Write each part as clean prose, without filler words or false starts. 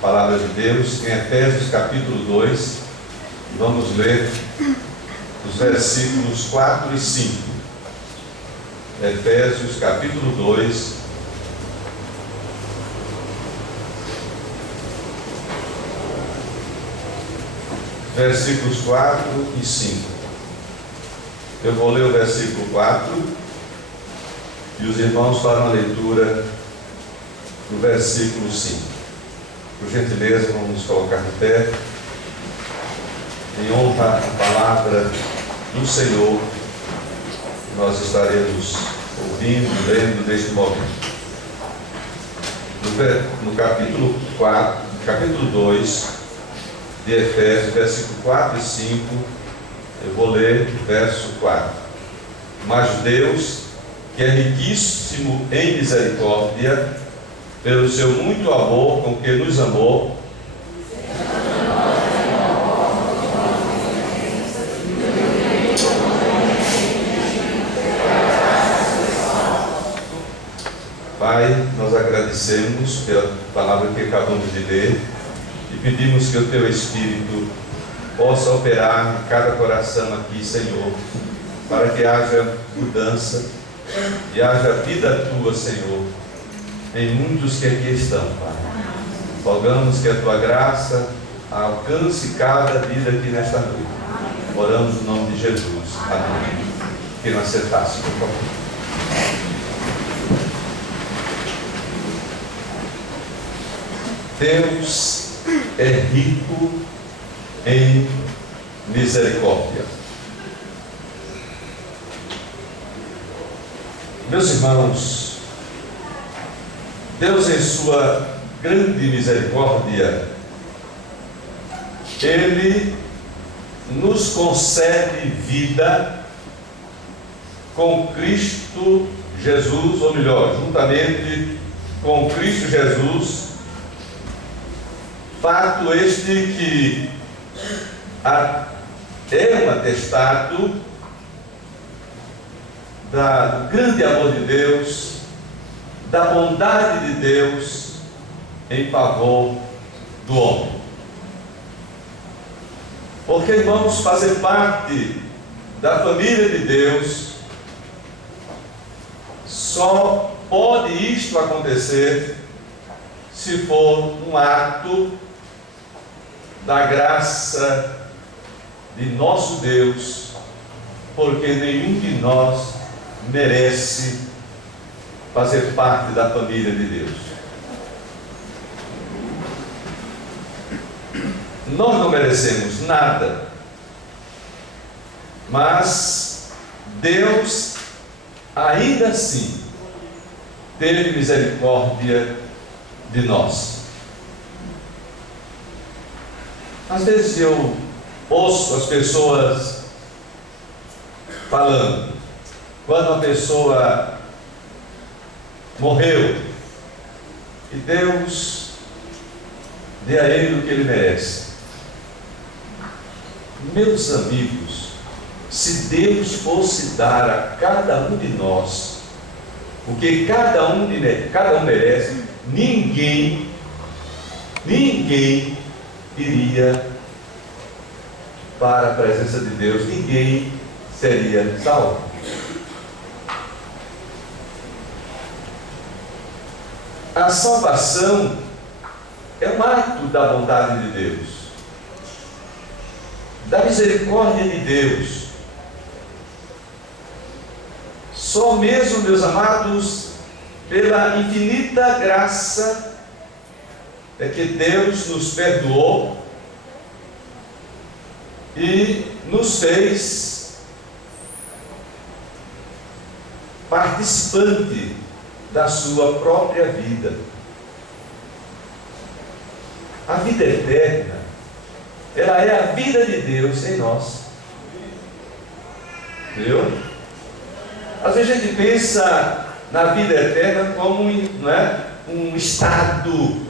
Palavra de Deus em Efésios capítulo 2, vamos ler os versículos 4 e 5. Efésios capítulo 2, versículos 4 e 5. Eu vou ler o versículo 4 e os irmãos farão a leitura do versículo 5. Por gentileza, vamos nos colocar de pé em honra à palavra do Senhor que nós estaremos ouvindo, lendo neste momento. No capítulo 4, capítulo 2 de Efésios, versículo 4 e 5, eu vou ler o verso 4. Mas Deus, que é riquíssimo em misericórdia, pelo seu muito amor com que nos amou, Pai, nós agradecemos pela palavra que acabamos de ler e pedimos que o Teu Espírito possa operar em cada coração aqui, Senhor, para que haja mudança e haja vida Tua, Senhor, em muitos que aqui estão, Pai. Rogamos que a Tua graça alcance cada vida aqui nesta noite. Oramos no nome de Jesus. Amém. Que não acertasse, por favor. Deus é rico em misericórdia. Meus irmãos, Deus, em sua grande misericórdia, Ele nos concede vida com Cristo Jesus, ou melhor, juntamente com Cristo Jesus. Fato este que é um atestado do grande amor de Deus, da bondade de Deus em favor do homem. Porque, irmãos, fazer parte da família de Deus, só pode isto acontecer se for um ato da graça de nosso Deus, porque nenhum de nós merece fazer parte da família de Deus. Nós não merecemos nada, mas Deus ainda assim teve misericórdia de nós. Às vezes eu ouço as pessoas falando, quando uma pessoa morreu e Deus dê a ele o que ele merece. Meus amigos, se Deus fosse dar a cada um de nós o que cada um merece, ninguém iria para a presença de Deus, ninguém seria salvo. A salvação é um ato da bondade de Deus, da misericórdia de Deus. Só mesmo, meus amados, pela infinita graça é que Deus nos perdoou e nos fez participante da sua própria vida. A vida eterna, ela é a vida de Deus em nós. Viu? Às vezes a gente pensa na vida eterna como um estado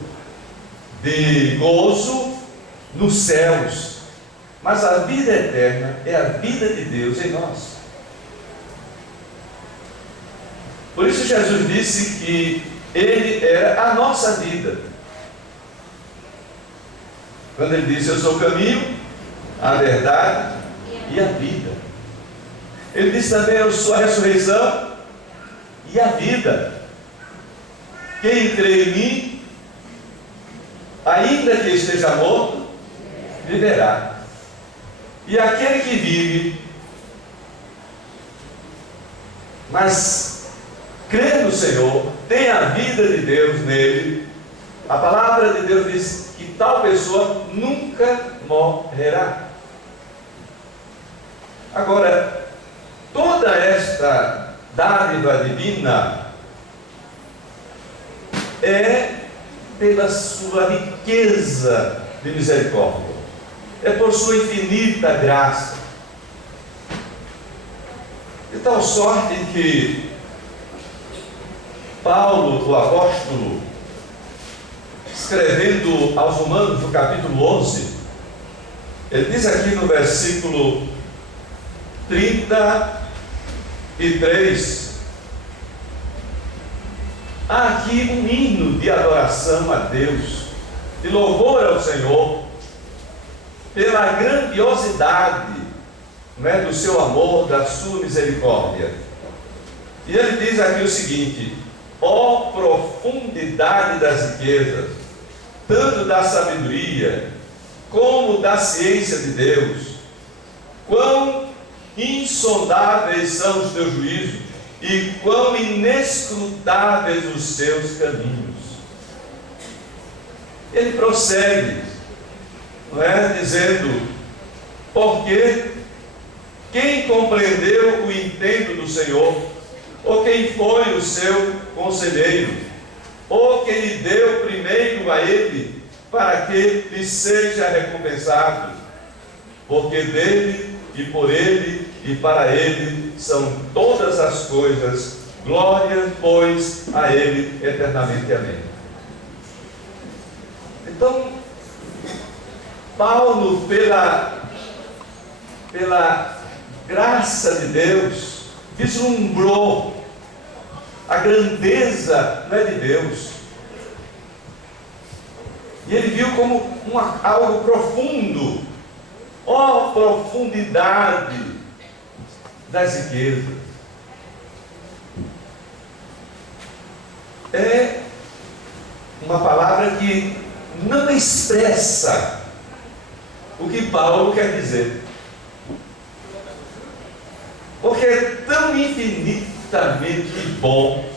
de gozo nos céus, mas a vida eterna é a vida de Deus em nós. Por isso Jesus disse que Ele era a nossa vida. Quando ele disse: eu sou o caminho, a verdade e a vida. Ele disse também: eu sou a ressurreição e a vida. Quem crê em mim, ainda que esteja morto, viverá. E aquele que vive, mas crê no Senhor, tem a vida de Deus nele, a palavra de Deus diz que tal pessoa nunca morrerá. Agora, toda esta dádiva divina é pela sua riqueza de misericórdia, é por sua infinita graça. De tal sorte que Paulo, o apóstolo, escrevendo aos Romanos, no capítulo 11, ele diz aqui no versículo 33, há aqui um hino de adoração a Deus, de louvor ao Senhor, pela grandiosidade, não é, do seu amor, da sua misericórdia. E ele diz aqui o seguinte: ó profundidade das riquezas, tanto da sabedoria como da ciência de Deus, quão insondáveis são os teus juízos e quão inescrutáveis os seus caminhos. Ele prossegue, não é, dizendo: porque quem compreendeu o intento do Senhor, ou quem foi o seu conselheiro, ou quem lhe deu primeiro a ele, para que lhe seja recompensado? Porque dele e por ele e para ele são todas as coisas, glória, pois, a ele eternamente. Amém. Então, Paulo, pela graça de Deus, vislumbrou a grandeza, não é, de Deus, e ele viu como algo profundo, ó profundidade das riquezas. É uma palavra que não expressa o que Paulo quer dizer, porque é tão infinitamente bom,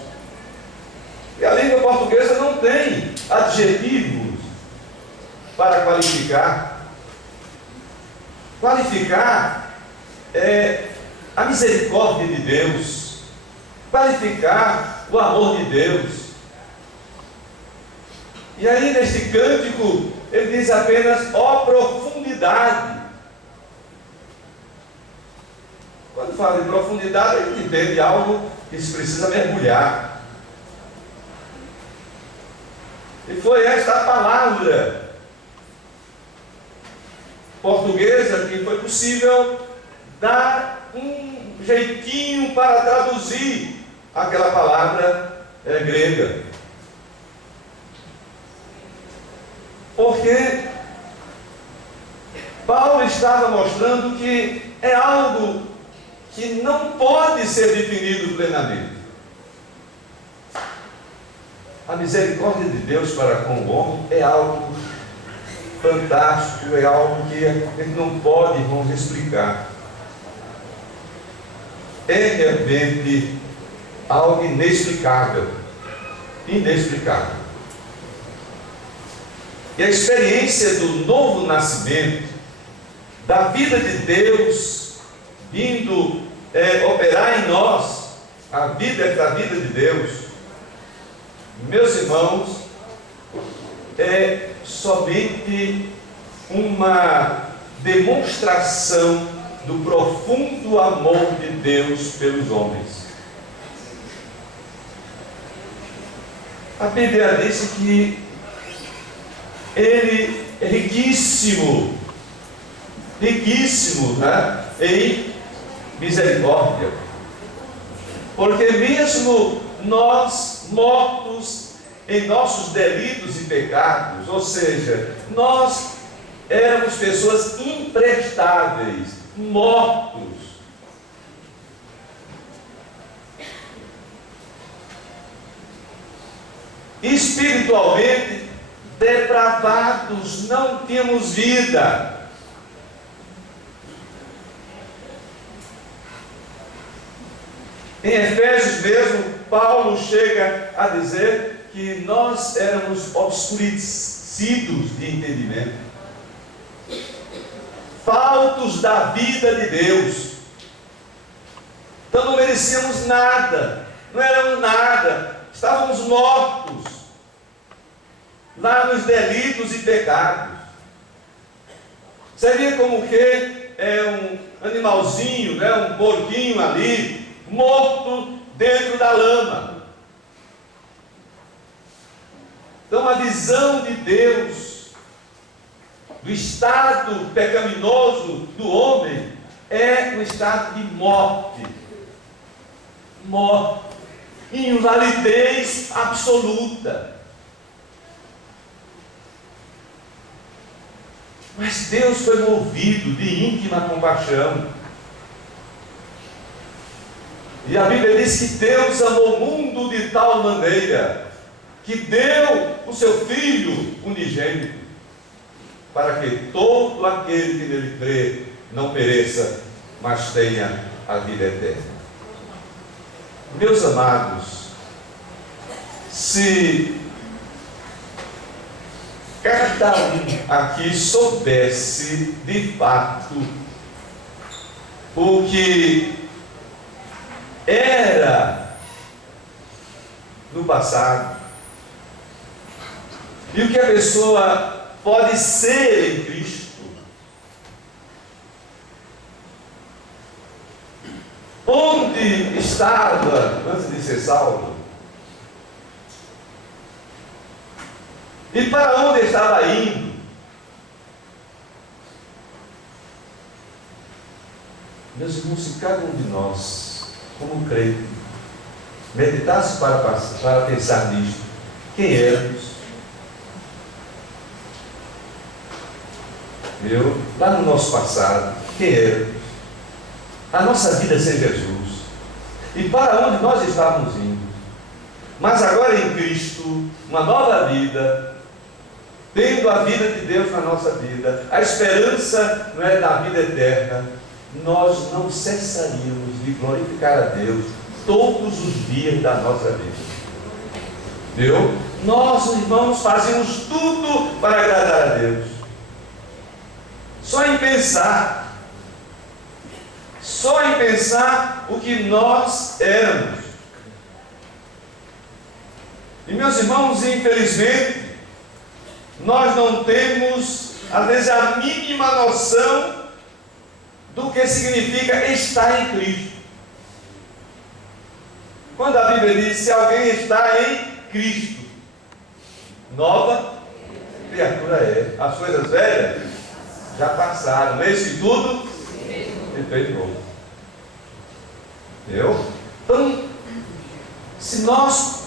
e a língua portuguesa não tem adjetivos para qualificar. Qualificar é a misericórdia de Deus, qualificar o amor de Deus. E aí, neste cântico, ele diz apenas: ó profundidade. Quando fala de profundidade, a gente entende algo que se precisa mergulhar. E foi esta a palavra portuguesa que foi possível dar um jeitinho para traduzir aquela palavra grega. Porque Paulo estava mostrando que é algo que não pode ser definido plenamente. A misericórdia de Deus para com o homem é algo fantástico, é algo que ele não pode, irmãos, explicar. É realmente algo inexplicável. Inexplicável. E a experiência do novo nascimento, da vida de Deus vindo operar em nós, a vida da vida de Deus, meus irmãos, é somente uma demonstração do profundo amor de Deus pelos homens. A Bíblia diz que Ele é riquíssimo, né, em misericórdia, porque mesmo nós mortos em nossos delitos e pecados, ou seja, nós éramos pessoas imprestáveis, mortos. Espiritualmente depravados, não tínhamos vida. Em Efésios mesmo, Paulo chega a dizer que nós éramos obscurecidos de entendimento, faltos da vida de Deus. Então não merecíamos nada, não éramos nada, estávamos mortos lá nos delitos e pecados. Seria como que um animalzinho, né, um porquinho ali, morto dentro da lama. Então a visão de Deus do estado pecaminoso do homem é um estado de morte, invalidez absoluta. Mas Deus foi movido de íntima compaixão. E a Bíblia diz que Deus amou o mundo de tal maneira que deu o seu Filho unigênito, para que todo aquele que nele crê não pereça, mas tenha a vida eterna. Meus amados, se cada um aqui soubesse de fato o que era no passado e o que a pessoa pode ser em Cristo, onde estava antes de ser salvo e para onde estava indo, meus irmãos, se cada um de nós, como crente, meditasse para pensar nisto, quem éramos? Lá no nosso passado, quem éramos? A nossa vida sem Jesus, e para onde nós estávamos indo. Mas agora em Cristo, uma nova vida, tendo a vida de Deus na nossa vida, a esperança não é da vida eterna, nós não cessaríamos de glorificar a Deus todos os dias da nossa vida. Viu? Nós, irmãos, fazemos tudo para agradar a Deus. Só em pensar o que nós éramos. E meus irmãos, infelizmente, nós não temos, às vezes, a mínima noção do que significa estar em Cristo. Quando a Bíblia diz, se alguém está em Cristo, nova criatura é. As coisas velhas já passaram, esse tudo se fez novo. Entendeu? Então, se nós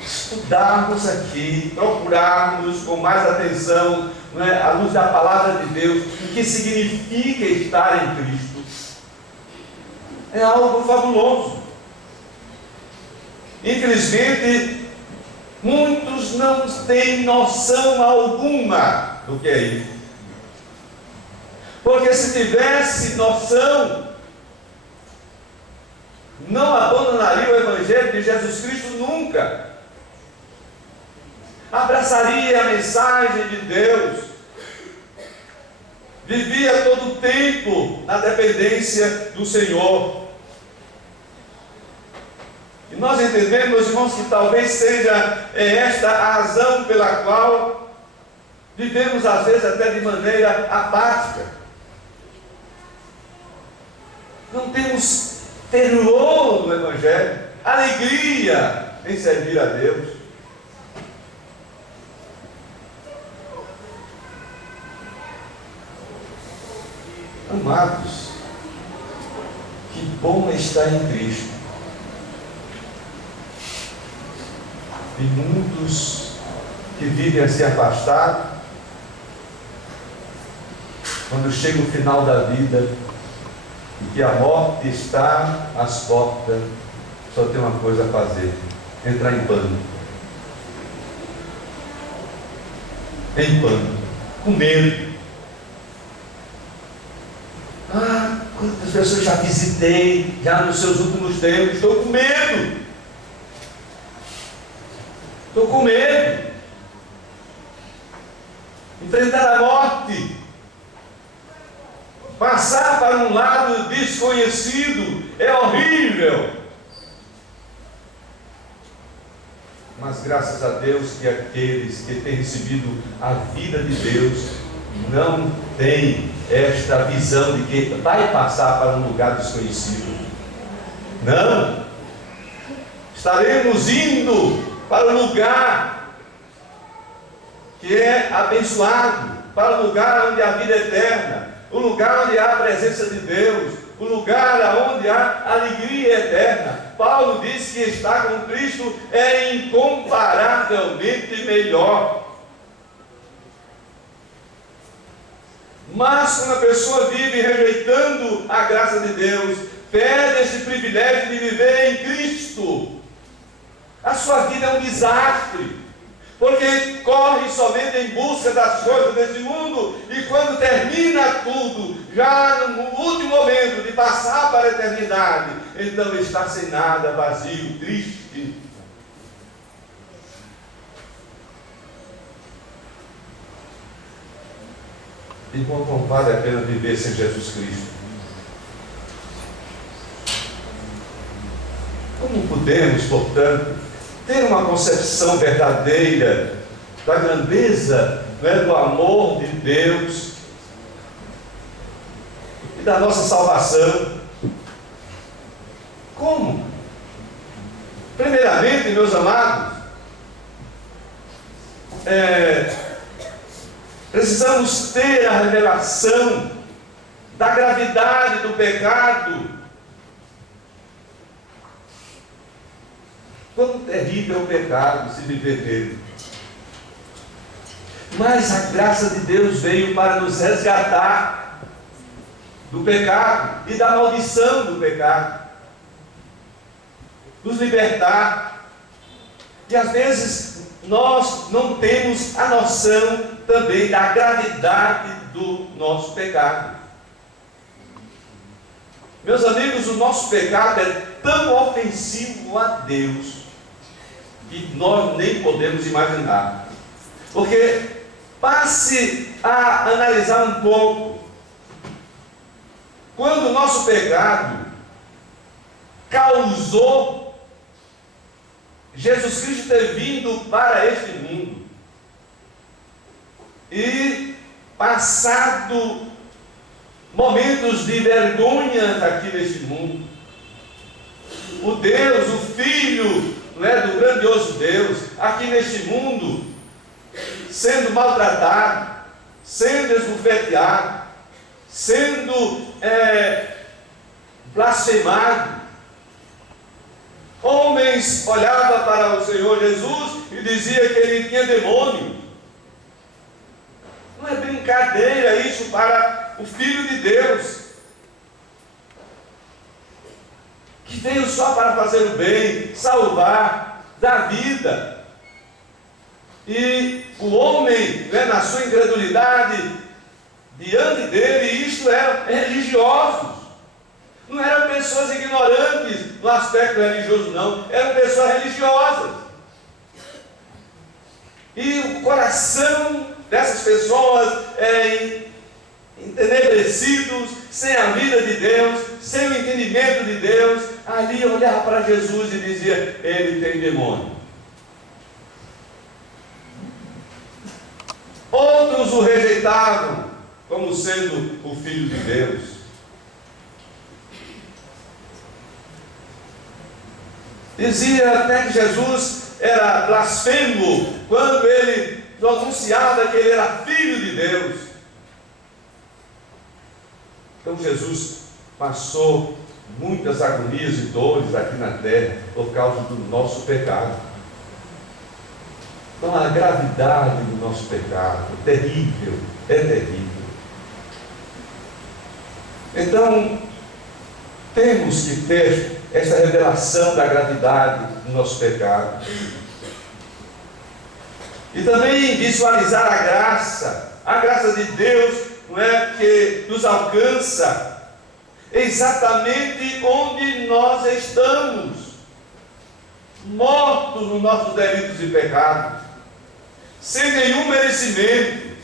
estudarmos aqui, procurarmos com mais atenção, não é, à luz da palavra de Deus, o que significa estar em Cristo, é algo fabuloso. Infelizmente, muitos não têm noção alguma do que é isso. Porque se tivesse noção, não abandonaria o Evangelho de Jesus Cristo nunca. Abraçaria a mensagem de Deus. Vivia todo o tempo na dependência do Senhor. E nós entendemos, irmãos, que talvez seja esta a razão pela qual vivemos às vezes até de maneira apática. Não temos terror no Evangelho, alegria em servir a Deus. Amados, que bom é estar em Cristo. E muitos que vivem assim afastados, quando chega o final da vida e que a morte está às portas, só tem uma coisa a fazer: entrar em pânico. Em pânico, com medo. Quantas pessoas já visitei, já nos seus últimos tempos, estou com medo. Estou com medo. Enfrentar a morte, passar para um lado desconhecido, é horrível. Mas graças a Deus que aqueles que têm recebido a vida de Deus não têm esta visão de que vai passar para um lugar desconhecido. Não. Estaremos indo para o lugar que é abençoado, para o lugar onde há vida eterna, o lugar onde há a presença de Deus, o lugar onde há alegria eterna. Paulo diz que estar com Cristo é incomparavelmente melhor. Mas quando a pessoa vive rejeitando a graça de Deus, perde esse privilégio de viver em Cristo, a sua vida é um desastre, porque corre somente em busca das coisas desse mundo, e quando termina tudo, já no último momento de passar para a eternidade, então está sem nada, vazio, triste. Irmão, não vale a pena viver sem Jesus Cristo. Como podemos, portanto, ter uma concepção verdadeira da grandeza, do amor de Deus e da nossa salvação? Como? Primeiramente, meus amados, precisamos ter a revelação da gravidade do pecado. Quão terrível é o pecado se viver nele. Mas a graça de Deus veio para nos resgatar do pecado e da maldição do pecado, nos libertar. E às vezes nós não temos a noção também da gravidade do nosso pecado. Meus amigos, o nosso pecado é tão ofensivo a Deus que nós nem podemos imaginar. Porque passe a analisar um pouco. Quando o nosso pecado causou Jesus Cristo ter vindo para este mundo e passado momentos de vergonha aqui neste mundo, o Deus, o Filho, do grandioso Deus, aqui neste mundo, sendo maltratado, sendo esbofeteado, sendo blasfemado. Homens olhavam para o Senhor Jesus e diziam que ele tinha demônio. Não é brincadeira isso para o Filho de Deus, que veio só para fazer o bem, salvar, dar vida. E o homem, na sua incredulidade, diante dele, isto eram religiosos. Não eram pessoas ignorantes no aspecto religioso, não. Eram pessoas religiosas. E o coração dessas pessoas entenebrecidos, sem a vida de Deus, sem o entendimento de Deus, ali olhava para Jesus e dizia: ele tem demônio. Outros o rejeitavam como sendo o Filho de Deus. Dizia até que Jesus era blasfemo quando ele anunciava que ele era Filho de Deus. Então Jesus passou muitas agonias e dores aqui na terra por causa do nosso pecado. Então a gravidade do nosso pecado é terrível, é terrível. Então, temos que ter essa revelação da gravidade do nosso pecado. E também visualizar a graça de Deus, não é, que nos alcança exatamente onde nós estamos, mortos nos nossos delitos e pecados, sem nenhum merecimento.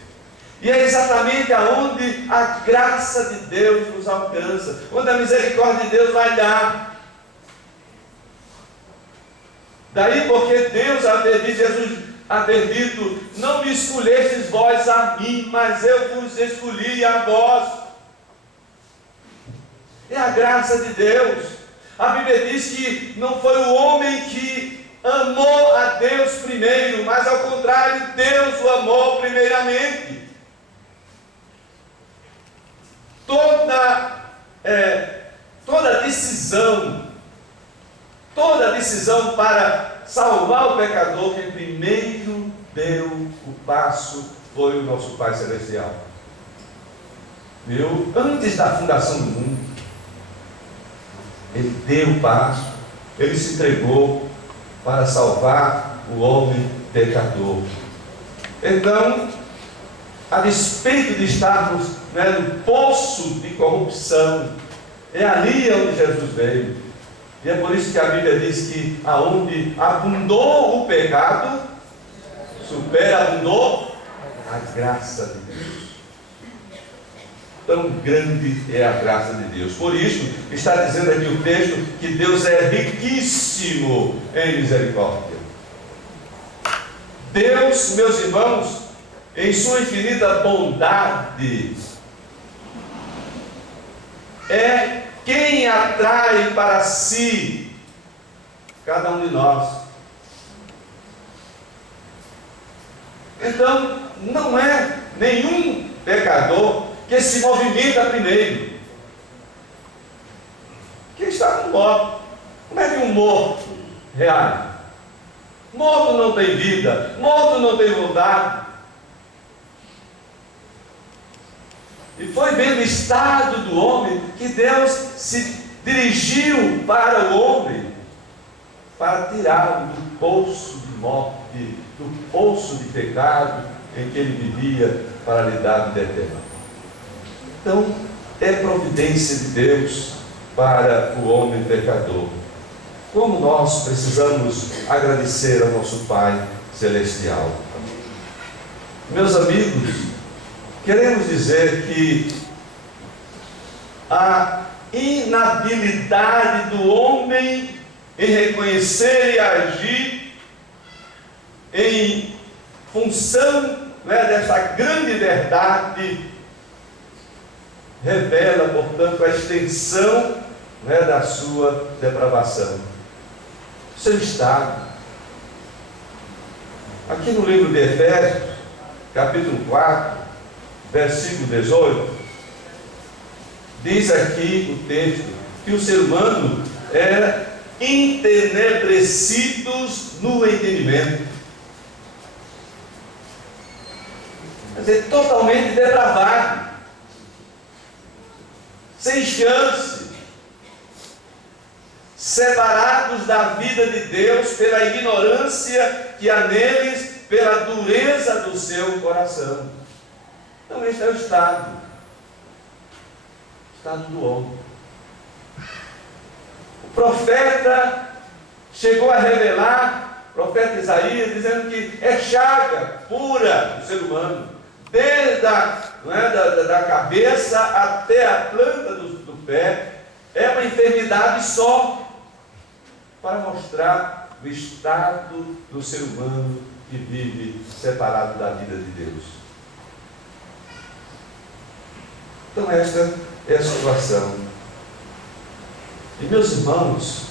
E é exatamente aonde a graça de Deus nos alcança, onde a misericórdia de Deus vai dar. Daí porque Deus haver dito, Jesus haver dito: não me escolhestes vós a mim, mas eu vos escolhi a vós. É a graça de Deus. A Bíblia diz que não foi o homem que amou a Deus primeiro, mas ao contrário, Deus o amou primeiramente. Toda decisão para salvar o pecador, quem primeiro deu o passo foi o nosso Pai Celestial. Viu? Antes da fundação do mundo, Ele deu o passo, Ele se entregou para salvar o homem pecador. Então, a despeito de estarmos, no poço de corrupção, é ali onde Jesus veio. E é por isso que a Bíblia diz que aonde abundou o pecado, superabundou a graça de Deus. Tão grande é a graça de Deus. Por isso, está dizendo aqui o texto que Deus é riquíssimo em misericórdia. Deus, meus irmãos, em sua infinita bondade, é quem atrai para si cada um de nós. Então, não é nenhum pecador que se movimenta primeiro. Quem está morto? Como é que um morto reage? Morto não tem vida, morto não tem vontade. E foi vendo o estado do homem que Deus se dirigiu para o homem, para tirá-lo do poço de morte, do poço de pecado em que ele vivia, para lhe dar vida eterna. Então, é providência de Deus para o homem pecador. Como nós precisamos agradecer ao nosso Pai Celestial. Meus amigos, queremos dizer que a inabilidade do homem em reconhecer e agir em função dessa grande verdade revela, portanto, a extensão da sua depravação, seu estado. Aqui no livro de Efésios, capítulo 4, versículo 18, diz aqui o texto que o ser humano era entenebrecidos no entendimento. Quer dizer, totalmente depravado, sem chance, separados da vida de Deus pela ignorância que há neles, pela dureza do seu coração. Então este é o estado do homem. O profeta chegou a revelar, o profeta Isaías, dizendo que é chaga pura do ser humano, desde da cabeça até a planta do pé, é uma enfermidade só, para mostrar o estado do ser humano que vive separado da vida de Deus. Então esta é a situação. E meus irmãos,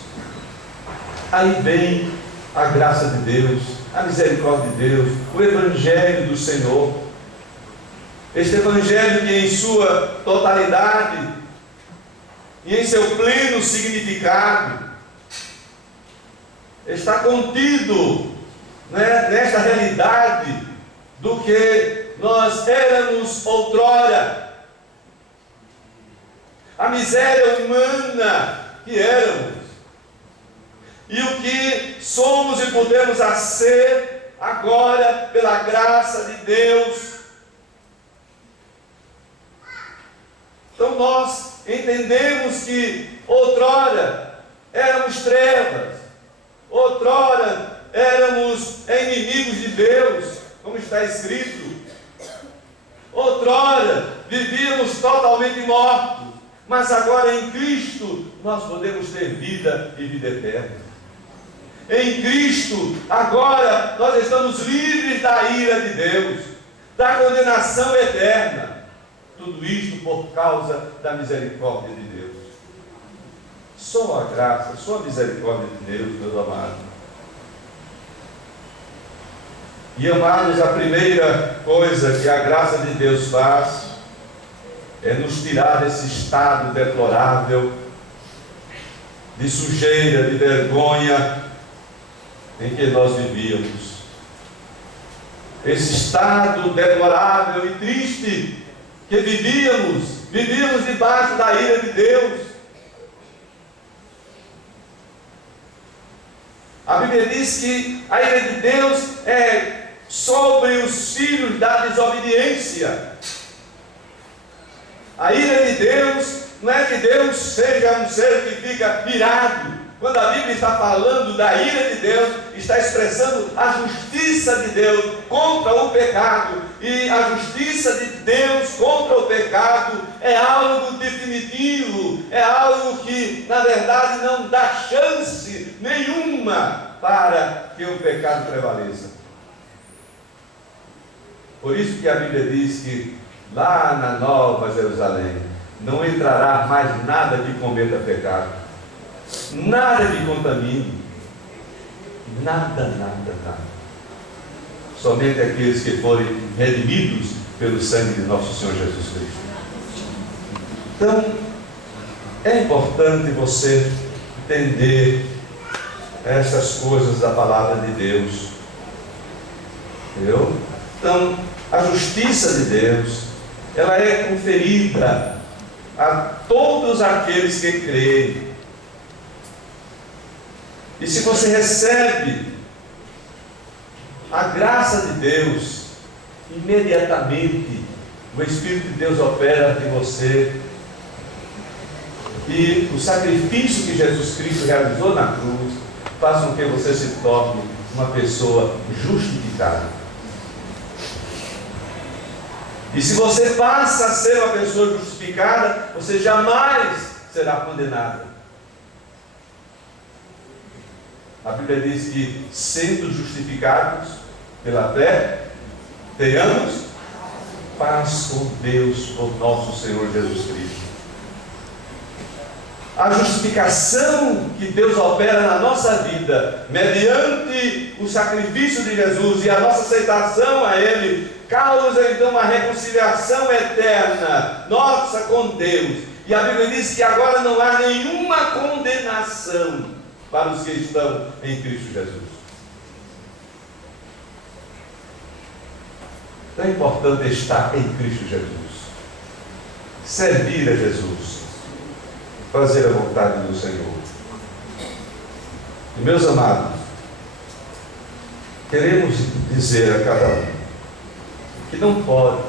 aí vem a graça de Deus, a misericórdia de Deus, o Evangelho do Senhor. Este Evangelho que em sua totalidade e em seu pleno significado está contido nesta realidade do que nós éramos outrora. a miséria humana que éramos, e o que somos e podemos a ser agora pela graça de Deus. Então nós entendemos que outrora éramos trevas, outrora éramos inimigos de Deus, como está escrito. Outrora vivíamos totalmente mortos, mas agora em Cristo nós podemos ter vida e vida eterna. Em Cristo agora nós estamos livres da ira de Deus, da condenação eterna. Tudo isto por causa da misericórdia de Deus. Só a graça, só a misericórdia de Deus, meus amados. E amados, a primeira coisa que a graça de Deus faz é nos tirar desse estado deplorável, de sujeira, de vergonha em que nós vivíamos. Esse estado deplorável e triste que vivíamos debaixo da ira de Deus. A Bíblia diz que a ira de Deus é sobre os filhos da desobediência. A ira de Deus não é que Deus seja um ser que fica irado. Quando a Bíblia está falando da ira de Deus, está expressando a justiça de Deus contra o pecado. E a justiça de Deus contra o pecado é algo definitivo, é algo que, na verdade, não dá chance nenhuma para que o pecado prevaleça. Por isso que a Bíblia diz que lá na Nova Jerusalém não entrará mais nada que cometa pecado. Nada que contamine, nada. Somente aqueles que forem redimidos pelo sangue de nosso Senhor Jesus Cristo. Então, é importante você entender essas coisas da palavra de Deus. Entendeu? Então, a justiça de Deus, ela é conferida a todos aqueles que creem. E se você recebe a graça de Deus, imediatamente o Espírito de Deus opera em você. E o sacrifício que Jesus Cristo realizou na cruz faz com que você se torne uma pessoa justificada. E se você passa a ser uma pessoa justificada, você jamais será condenado. A Bíblia diz que, sendo justificados pela fé, tenhamos paz com Deus, por nosso Senhor Jesus Cristo. A justificação que Deus opera na nossa vida, mediante o sacrifício de Jesus e a nossa aceitação a Ele, causa então uma reconciliação eterna nossa com Deus. E a Bíblia diz que agora não há nenhuma condenação para os que estão em Cristo Jesus. Então é importante estar em Cristo Jesus, servir a Jesus, fazer a vontade do Senhor. E meus amados, queremos dizer a cada um que não pode,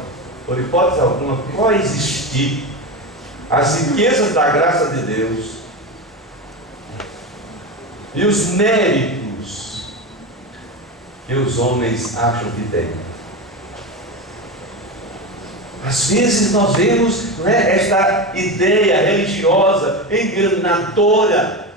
por hipótese alguma, coexistir as riquezas da graça de Deus e os méritos que os homens acham que têm. Às vezes nós vemos, não é, esta ideia religiosa enganadora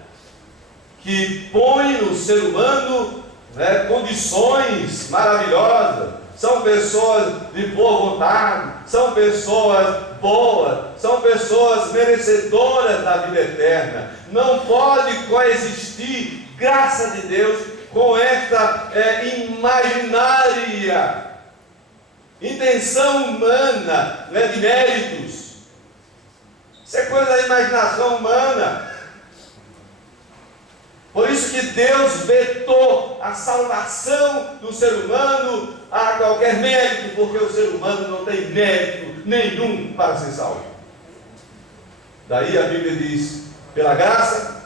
que põe no ser humano, né, condições maravilhosas. São pessoas de boa vontade, são pessoas boas, são pessoas merecedoras da vida eterna. Não pode coexistir graça de Deus com esta imaginária intenção humana, né, de méritos. Isso é coisa da imaginação humana. Por isso que Deus vetou a salvação do ser humano a qualquer mérito, porque o ser humano não tem mérito nenhum para ser salvo. Daí a Bíblia diz: pela graça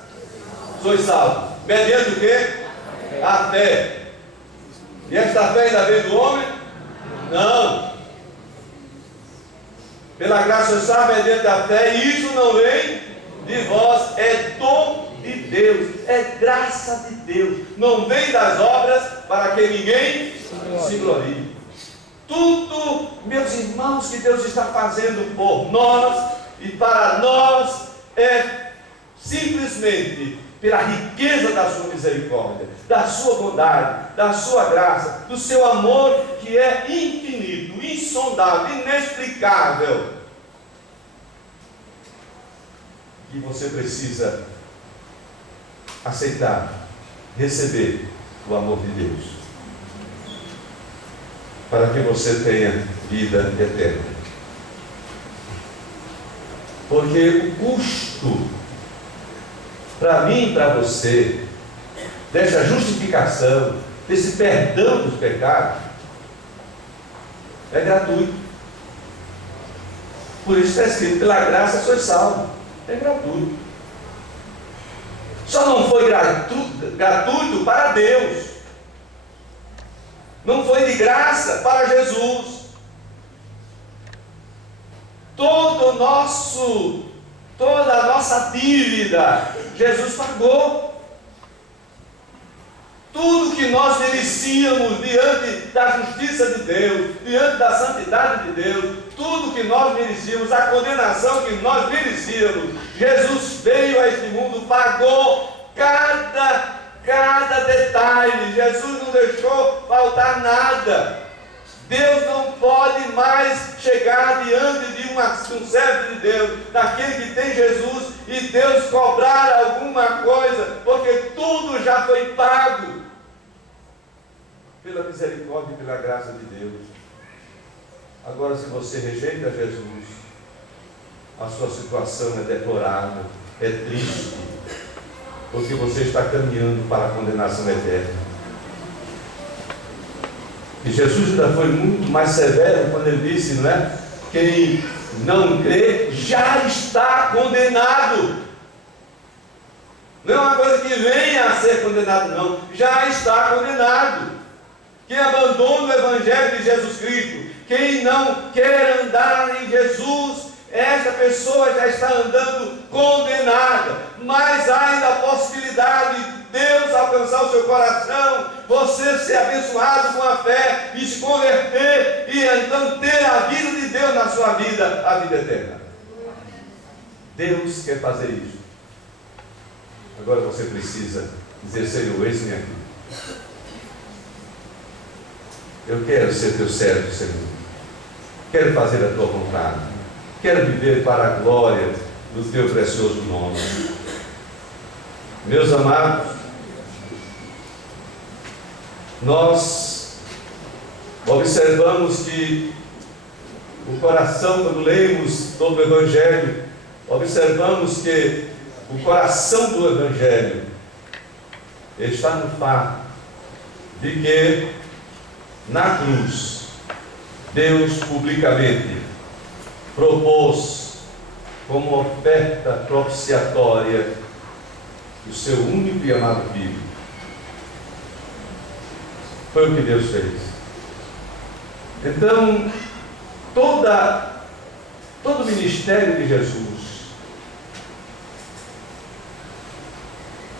sois salvos. Mediante o quê? A fé. E esta fé ainda vem do homem? Não. Pela graça sois salvos mediante a fé, e isso não vem de vós, é dom de Deus, é graça de Deus. Não vem das obras para que ninguém se glorie. Tudo, meus irmãos, que Deus está fazendo por nós e para nós é simplesmente pela riqueza da sua misericórdia, da sua bondade, da sua graça, do seu amor que é infinito, insondável, inexplicável. E você precisa aceitar, receber o amor de Deus, para que você tenha vida eterna. Porque o custo para mim e para você dessa justificação, desse perdão dos pecados, é gratuito. Por isso está escrito: pela graça sois salvos. É gratuito. Só não foi gratuito para Deus. Não foi de graça para Jesus. Toda a nossa dívida, Jesus pagou. Tudo que nós merecíamos diante da justiça de Deus, diante da santidade de Deus, tudo que nós merecíamos, a condenação que nós merecíamos, Jesus veio a este mundo, pagou cada detalhe. Jesus não deixou faltar nada. Deus não pode mais chegar diante de um servo de Deus, daquele que tem Jesus, e Deus cobrar alguma coisa, porque tudo já foi pago pela misericórdia e pela graça de Deus. Agora, se você rejeita Jesus, a sua situação é deplorável, é triste, porque você está caminhando para a condenação eterna. E Jesus ainda foi muito mais severo quando ele disse, não é? Quem não crê já está condenado. Não é uma coisa que venha a ser condenado, não. Já está condenado. Quem abandona o Evangelho de Jesus Cristo, quem não quer andar em Jesus, essa pessoa já está andando condenada. Mas há ainda a possibilidade de Deus alcançar o seu coração, você ser abençoado com a fé e se converter, e então ter a vida de Deus na sua vida, a vida eterna. Deus quer fazer isso. Agora você precisa dizer: Senhor, eis-me aqui. Eu quero ser teu servo, Senhor. Quero fazer a tua vontade. Quero viver para a glória do teu precioso nome. Meus amados, nós observamos que o coração, quando lemos todo o Evangelho, observamos que o coração do Evangelho está no fato de que na cruz Deus publicamente propôs como oferta propiciatória o seu único e amado Filho. Foi o que Deus fez. Então, todo o ministério de Jesus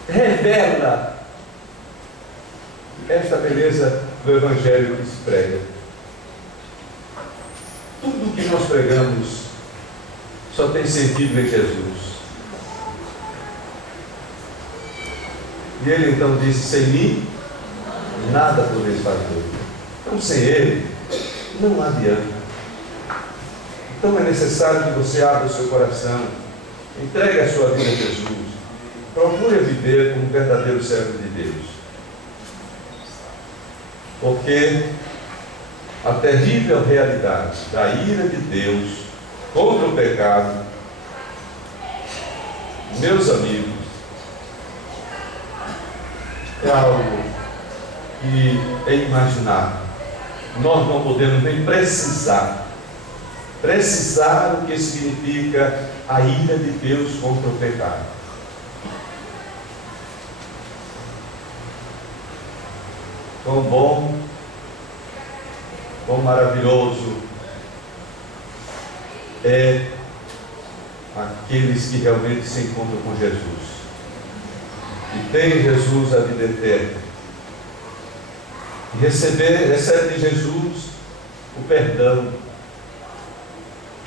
revela esta beleza do Evangelho que se prega. Tudo que nós pregamos só tem sentido em Jesus. E ele então disse: sem mim nada podeis fazer. Então, sem ele não adianta. Então é necessário que você abra o seu coração, entregue a sua vida a Jesus, procure viver como um verdadeiro servo de Deus. Porque a terrível realidade da ira de Deus contra o pecado, meus amigos, é algo que é imaginável. Nós não podemos nem precisar precisar o que significa a ira de Deus contra o pecado. Quão bom, quão maravilhoso é aqueles que realmente se encontram com Jesus e têm Jesus a vida eterna, e recebe de Jesus o perdão,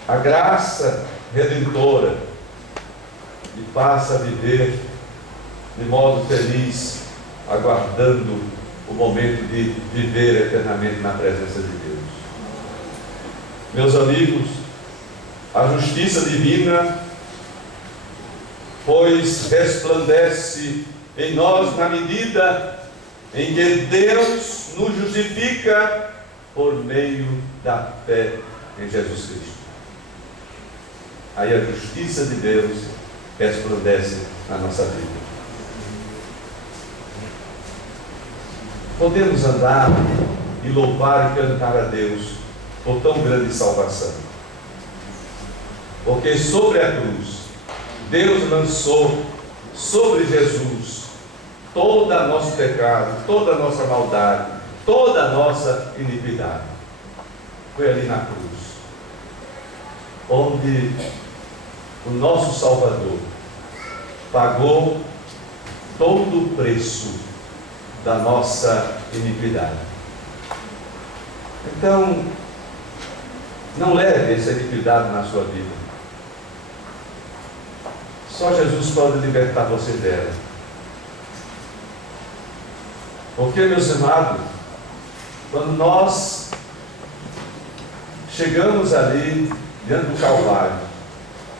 a graça redentora, e passa a viver de modo feliz, aguardando o momento de viver eternamente na presença de Deus. Meus amigos, a justiça divina, pois resplandece em nós na medida em que Deus nos justifica por meio da fé em Jesus Cristo. Aí a justiça de Deus resplandece na nossa vida. Podemos andar e louvar e cantar a Deus por tão grande salvação, porque sobre a cruz Deus lançou sobre Jesus todo o nosso pecado, toda a nossa maldade, toda a nossa iniquidade. Foi ali na cruz onde o nosso Salvador pagou todo o preço da nossa iniquidade. Então, não leve essa iniquidade na sua vida. Só Jesus pode libertar você dela. Porque, meus amados, quando nós chegamos ali diante do Calvário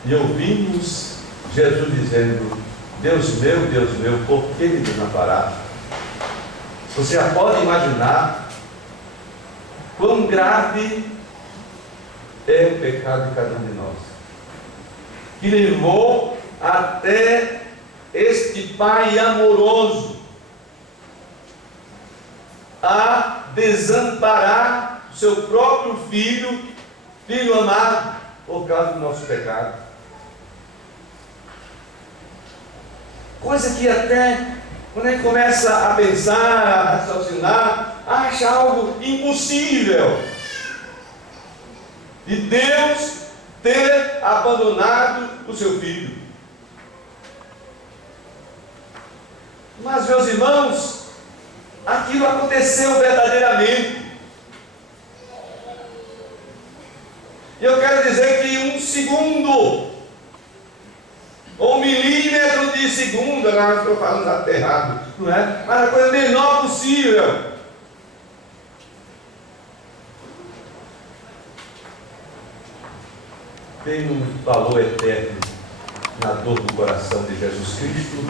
e ouvimos Jesus dizendo: Deus meu, por que me desamparaste? Você já pode imaginar quão grave é o pecado de cada um de nós, que levou até este Pai amoroso a desamparar o seu próprio filho amado, por causa do nosso pecado. Coisa que até quando a gente começa a pensar, a raciocinar, acha algo impossível de Deus ter abandonado o seu filho. Mas, meus irmãos, aquilo aconteceu verdadeiramente. E eu quero dizer que um segundo, ou 1 milímetro de segundo, agora estou falando até errado, não é? Mas a coisa menor possível. Tem um valor eterno na dor do coração de Jesus Cristo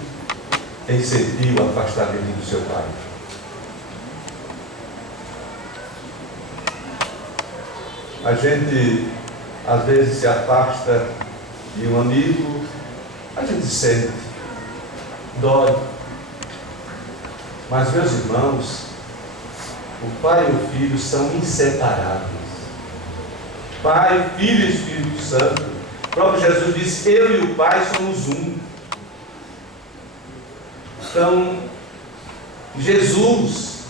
em sentir o afastamento do seu Pai. A gente às vezes se afasta de um amigo, a gente sente, dói. Mas, meus irmãos, o Pai e o Filho são inseparáveis. Pai, Filho e Espírito Santo. O próprio Jesus disse: eu e o Pai somos um. Então, Jesus,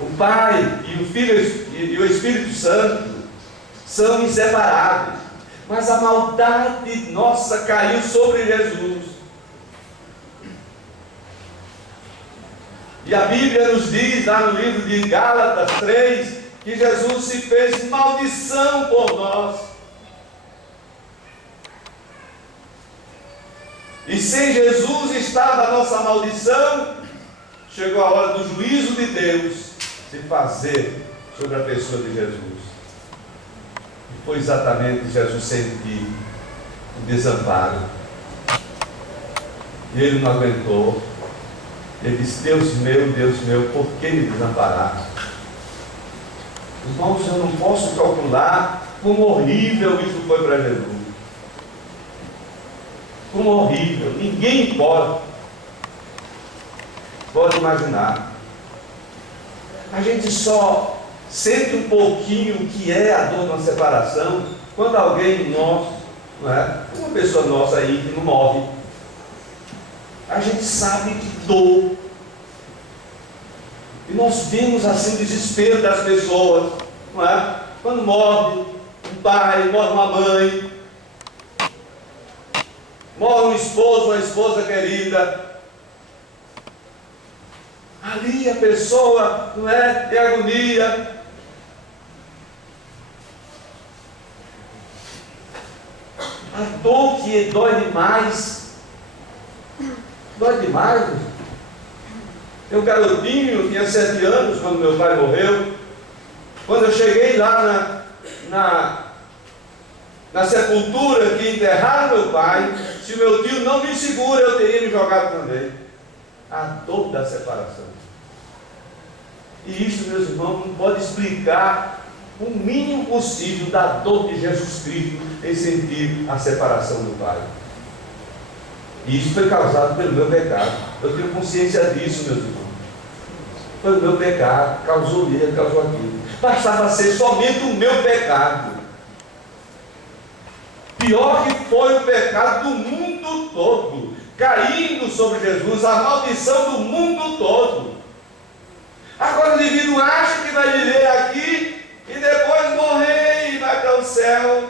o Pai e o Filho e o Espírito Santo são inseparáveis. Mas a maldade nossa caiu sobre Jesus. E a Bíblia nos diz, lá no livro de Gálatas 3, que Jesus se fez maldição por nós. E sem Jesus estava a nossa maldição. Chegou a hora do juízo de Deus se fazer sobre a pessoa de Jesus. E foi exatamente Jesus sentir o desamparo. E ele não aguentou. Ele disse: Deus meu, por que me desamparaste? Irmãos, eu não posso calcular como horrível isso foi para Jesus. Como horrível. Ninguém pode imaginar. A gente só sente um pouquinho o que é a dor de uma separação, quando alguém nosso, não é? Uma pessoa nossa aí que não morre. A gente sabe que dor. E nós vemos assim o desespero das pessoas, não é? Quando morre um pai, morre uma mãe, morre um esposo, uma esposa querida. Ali a pessoa, não é? Tem agonia. A dor que dói demais. Dói demais. Eu, garotinho, tinha 7 anos quando meu pai morreu. Quando eu cheguei lá na sepultura que enterraram meu pai, se meu tio não me segura, eu teria me jogado também. A dor da separação. E isso, meus irmãos, não pode explicar o mínimo possível da dor de Jesus Cristo em sentir a separação do Pai. E isso foi causado pelo meu pecado. Eu tenho consciência disso, meus irmãos. Foi o meu pecado, causou ele, causou aquilo. Bastava ser somente o meu pecado. Pior que foi o pecado do mundo todo, caindo sobre Jesus, a maldição do mundo todo. Agora o indivíduo acha que vai viver aqui e depois morrer e vai para o céu.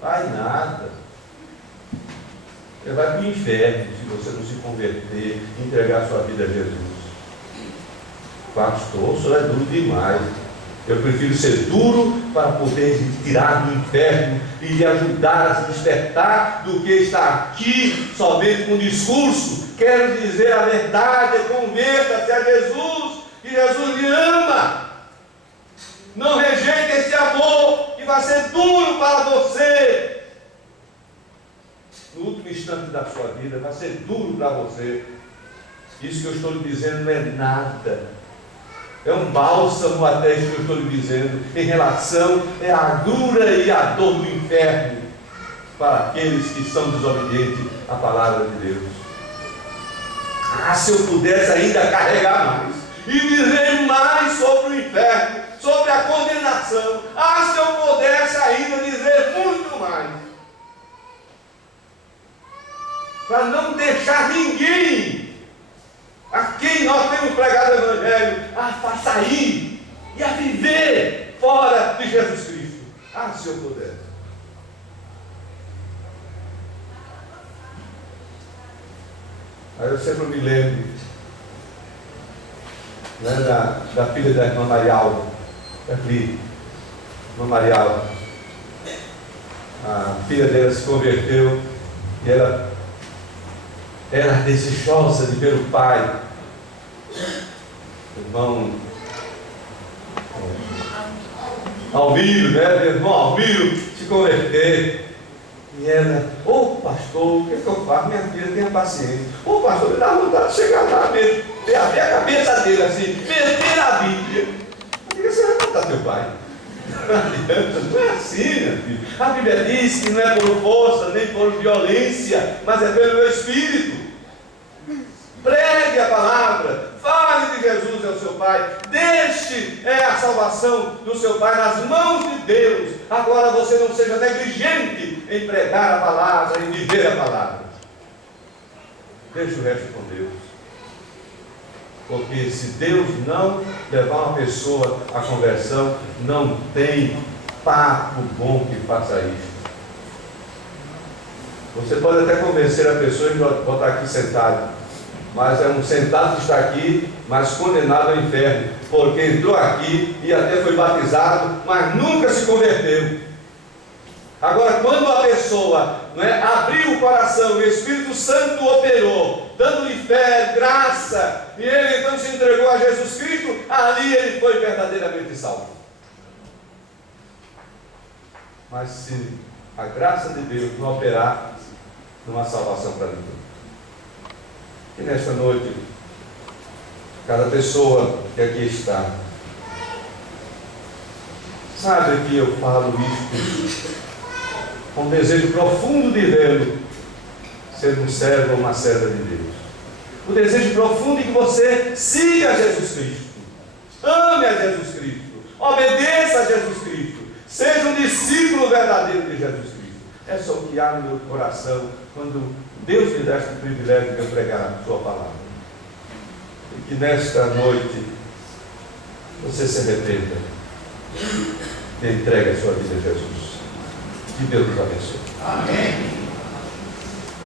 Vai nada. Você vai para o inferno se você não se converter e entregar sua vida a Jesus. Pastor, o senhor é duro demais. Eu prefiro ser duro para poder tirar do inferno e lhe ajudar a se despertar do que estar aqui somente com discurso. Quero dizer a verdade, converta-se a Jesus, que Jesus lhe ama. Não rejeite esse amor que vai ser duro para você. No último instante da sua vida, vai ser duro para você. Isso que eu estou lhe dizendo não é nada. É um bálsamo até isso que eu estou lhe dizendo, em relação à agruras e à dor do inferno, para aqueles que são desobedientes à palavra de Deus. Ah, se eu pudesse ainda carregar mais, e dizer mais sobre o inferno, sobre a condenação. Ah, se eu pudesse ainda dizer muito mais. Para não deixar ninguém a quem nós temos pregado o Evangelho a sair e a viver fora de Jesus Cristo. Ah, se eu pudesse. Aí eu sempre me lembro, né, da filha da irmã Marialva, irmã Marialva. A filha dela se converteu e ela era desejosa de ver o pai, irmão Almiro, né? Meu irmão Almiro se converter. E ela, pastor, o que eu faço? Minha filha, tenha paciência. Pastor, me dá vontade de chegar lá mesmo, abrir a cabeça dele assim, meter a Bíblia. Por que você vai matar teu pai? Não é assim, meu filho. A Bíblia diz que não é por força, nem por violência, mas é pelo meu Espírito. Pregue a palavra, fale de Jesus ao seu Pai, deixe a salvação do seu Pai nas mãos de Deus. Agora você não seja negligente em pregar a palavra, em viver a palavra. Deixe o resto com Deus. Porque se Deus não levar uma pessoa à conversão, não tem papo bom que faça isso. Você pode até convencer a pessoa e botar aqui sentado, mas é um sentado que está aqui, mas condenado ao inferno, porque entrou aqui e até foi batizado, mas nunca se converteu. Agora, quando a pessoa abriu o coração, o Espírito Santo operou, dando-lhe fé, graça, e ele então se entregou a Jesus Cristo, ali ele foi verdadeiramente salvo. Mas se a graça de Deus não operar, não há salvação para ninguém. E nesta noite, cada pessoa que aqui está, sabe que eu falo isto com um desejo profundo de vê-lo ser um servo ou uma serva de Deus. O desejo profundo de que você siga Jesus Cristo. ame a Jesus Cristo, obedeça a Jesus Cristo, seja um discípulo verdadeiro de Jesus Cristo. É só o que há no meu coração quando Deus me dá este privilégio de eu pregar a sua palavra. E que nesta noite você se arrependa e entregue a sua vida a Jesus. Que Deus nos abençoe. Amém.